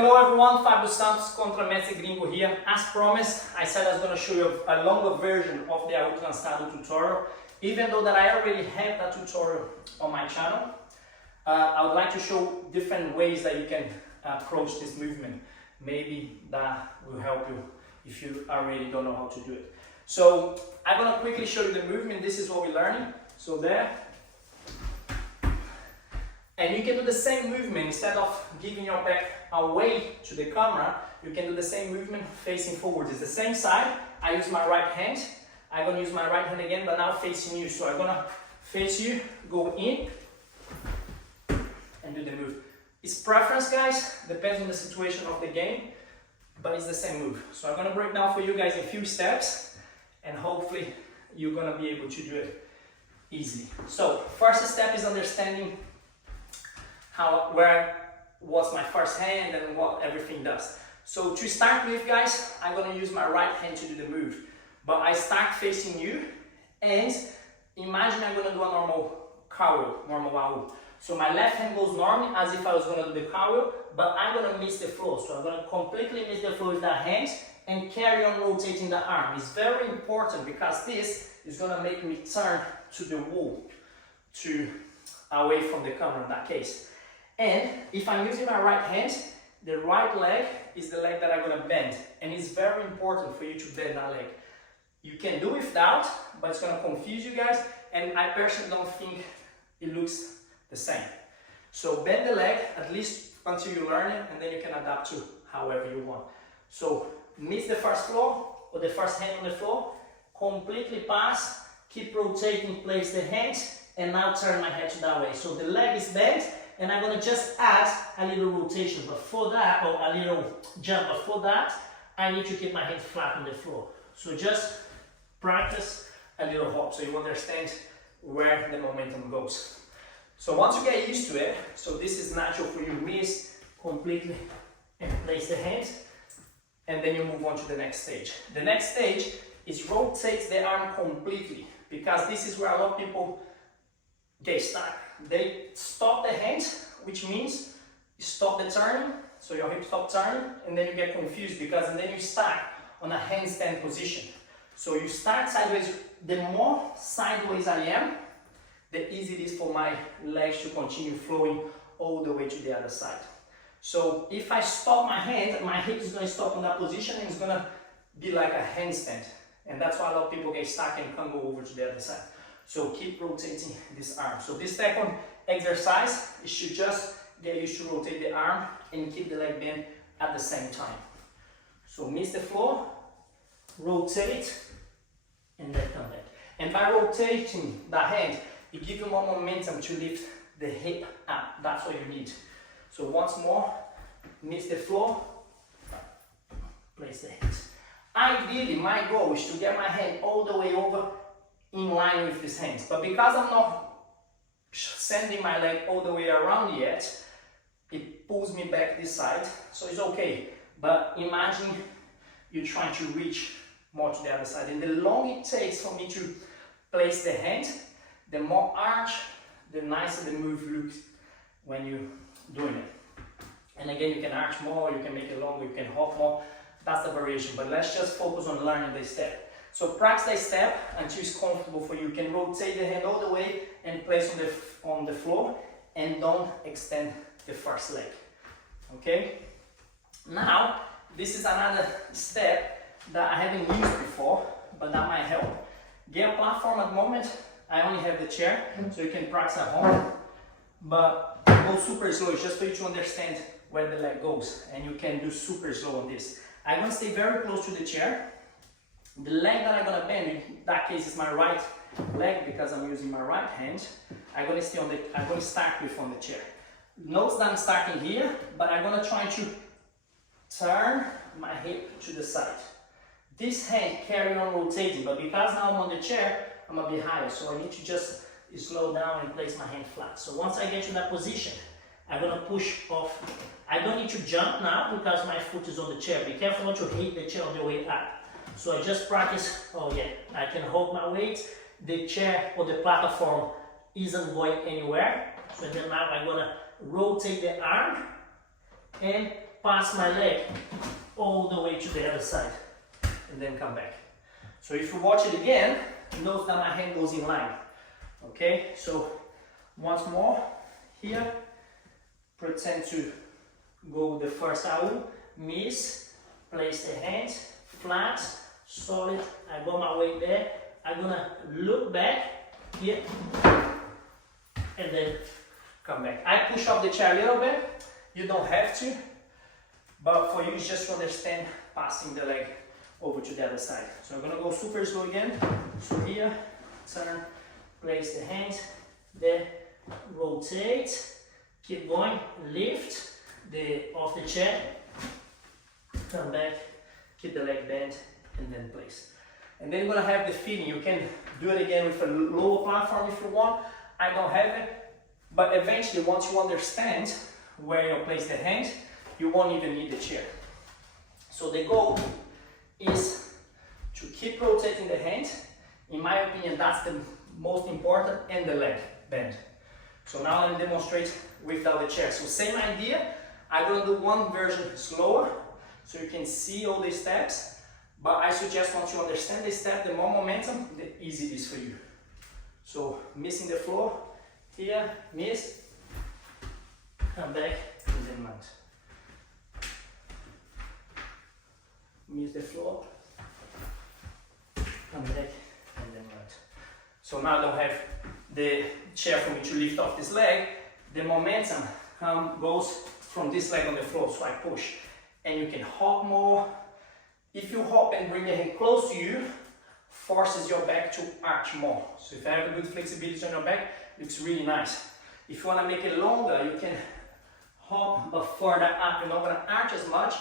Hello everyone, Fabio Santos, Contramestre Gringo here. As promised, I said I was going to show you a longer version of the Au Trançado tutorial. Even though that I already have that tutorial on my channel, I would like to show different ways that you can approach this movement. Maybe that will help you if you already don't know how to do it. So I'm going to quickly show you the movement. This is what we're learning. So there. And you can do the same movement. Instead of giving your back away to the camera, you can do the same movement facing forward. It's the same side. I use my right hand. I'm going to use my right hand again, but now facing you. So I'm going to face you, go in, and do the move. It's preference, guys. Depends on the situation of the game, but it's the same move. So I'm going to break down for you guys in a few steps, and hopefully you're going to be able to do it easily. So first step is understanding where was my first hand and what everything does. So to start with, guys, I'm going to use my right hand to do the move. But I start facing you, and imagine I'm going to do a normal cartwheel, normal Au. So my left hand goes normally as if I was going to do the cartwheel, but I'm going to miss the flow. So I'm going to completely miss the flow with that hand and carry on rotating the arm. It's very important because this is going to make me turn to the wall, away from the camera in that case. And if I'm using my right hand, the right leg is the leg that I'm going to bend. And it's very important for you to bend that leg. You can do without, but it's going to confuse you guys. And I personally don't think it looks the same. So bend the leg, at least until you learn it, and then you can adapt to however you want. So miss the first floor, or the first hand on the floor, completely pass, keep rotating, place the hands, and now turn my head to that way. So the leg is bent, and I'm going to just add a little rotation, but for that, or a little jump, but for that, I need to keep my hands flat on the floor. So just practice a little hop so you understand where the momentum goes. So once you get used to it, so this is natural for you, miss completely and place the hands, and then you move on to the next stage. The next stage is rotate the arm completely, because this is where a lot of people get stuck. They stop the hands, which means you stop the turning, so your hip stop turning, and then you get confused because then you start on a handstand position. So you start sideways. The more sideways I am, the easier it is for my legs to continue flowing all the way to the other side. So if I stop my hand, my hip is going to stop in that position and it's going to be like a handstand. And that's why a lot of people get stuck and can't go over to the other side. So keep rotating this arm. So this second exercise is to just get used to rotate the arm and keep the leg bent at the same time. So miss the floor, rotate, and then come back. And by rotating the hand, it gives you more momentum to lift the hip up. That's what you need. So once more, miss the floor, place the hands. Ideally, my goal is to get my hand all the way over in line with these hands, but because I'm not sending my leg all the way around yet, it pulls me back this side, so it's okay. But imagine you're trying to reach more to the other side, and the longer it takes for me to place the hand, the more arch, the nicer the move looks when you're doing it. And again, you can arch more, you can make it longer, you can hop more. That's the variation, but let's just focus on learning the step. So practice that step until it's comfortable for you. You can rotate the hand all the way and place on the floor, and don't extend the first leg. Okay? Now, this is another step that I haven't used before, but that might help. Get a platform at the moment. I only have the chair, so you can practice at home. But go super slow, it's just for you to understand where the leg goes, and you can do super slow on this. I'm going to stay very close to the chair. The leg that I'm going to bend, in that case is my right leg because I'm using my right hand. I'm going to start with on the chair. Notice that I'm starting here, but I'm going to try to turn my hip to the side. This hand carry on rotating, but because now I'm on the chair, I'm going to be higher. So I need to just slow down and place my hand flat. So once I get to that position, I'm going to push off. I don't need to jump now because my foot is on the chair. Be careful not to hit the chair on the way up. So I just practice, oh yeah, I can hold my weight, the chair or the platform isn't going anywhere. So then now I'm gonna rotate the arm and pass my leg all the way to the other side, and then come back. So if you watch it again, note that my hand goes in line. Okay, so once more, here, pretend to go the first Au, miss, place the hands, flat, solid, I go my way there, I'm gonna look back, here, and then come back. I push up the chair a little bit, you don't have to, but for you it's just to understand passing the leg over to the other side. So I'm gonna go super slow again, so here, turn, place the hands, there, rotate, keep going, lift off the chair, come back, keep the leg bent, and then place. And then you're gonna have the feeling. You can do it again with a lower platform if you want. I don't have it, but eventually once you understand where you place the hand, you won't even need the chair. So the goal is to keep rotating the hand. In my opinion, that's the most important, and the leg bend. So now I'm demonstrate without the chair. So same idea, I'm gonna do one version slower so you can see all the steps, but I suggest once you understand the step, the more momentum, the easier it is for you. So missing the floor, here, miss, come back, and then land. Miss the floor, come back, and then land. So now I don't have the chair for me to lift off this leg, the momentum goes from this leg on the floor, so I push. And you can hop more. If you hop and bring the hand close to you, forces your back to arch more. So if you have a good flexibility on your back, it looks really nice. If you want to make it longer, you can hop but further up. You're not going to arch as much,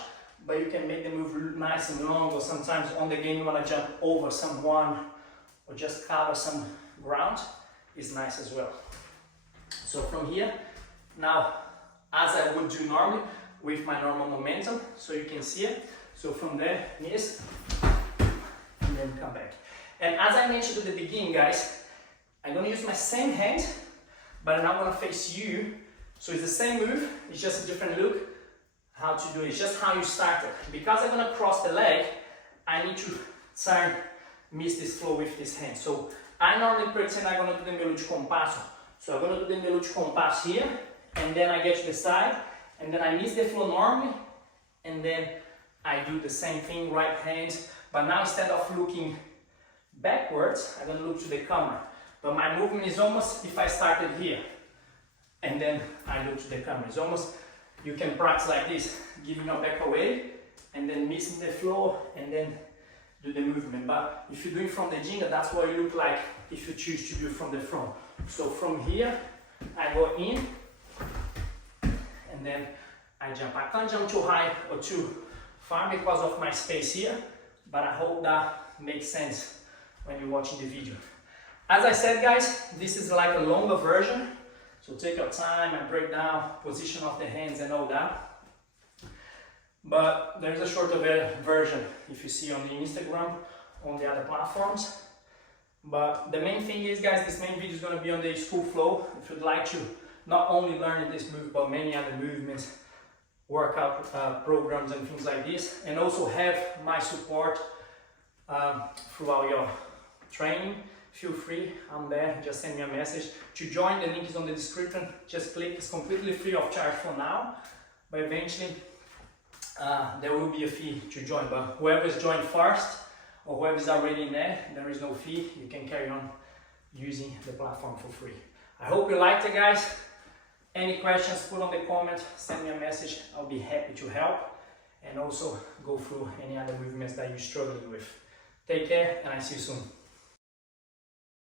but you can make the move nice and long, or sometimes on the game you want to jump over someone or just cover some ground, is nice as well. So from here, now as I would do normally with my normal momentum, so you can see it. So from there, miss, and then come back. And as I mentioned at the beginning, guys, I'm gonna use my same hand, but now I'm gonna face you. So it's the same move, it's just a different look. How to do it, it's just how you start it. Because I'm gonna cross the leg, I need to turn, miss this flow with this hand. So I normally pretend I'm gonna do the meio de compasso. So I'm gonna do the meio de compasso here, and then I get to the side, and then I miss the flow normally, and then I do the same thing, right hand, but now instead of looking backwards, I'm gonna look to the camera. But my movement is almost if I started here, and then I look to the camera. It's almost, you can practice like this, giving your back away, and then missing the flow, and then do the movement. But if you're doing from the jingle, that's what you look like if you choose to do from the front. So from here, I go in, and then I jump. I can't jump too high or too far because of my space here, but I hope that makes sense when you're watching the video. As I said, guys, this is like a longer version, so take your time and break down position of the hands and all that. But there's a shorter version if you see on the Instagram, on the other platforms. But the main thing is, guys, this main video is going to be on the School Flow. If you'd like to not only learn this move, but many other movements, workout programs and things like this, and also have my support throughout your training, feel free, I'm there, just send me a message. To join, the link is on the description, just click, it's completely free of charge for now, but eventually there will be a fee to join, but whoever is joined first, or whoever is already in there is no fee, you can carry on using the platform for free. I hope you liked it, guys. Any questions, put on the comment, send me a message, I'll be happy to help, and also go through any other movements that you're struggling with. Take care, and I see you soon.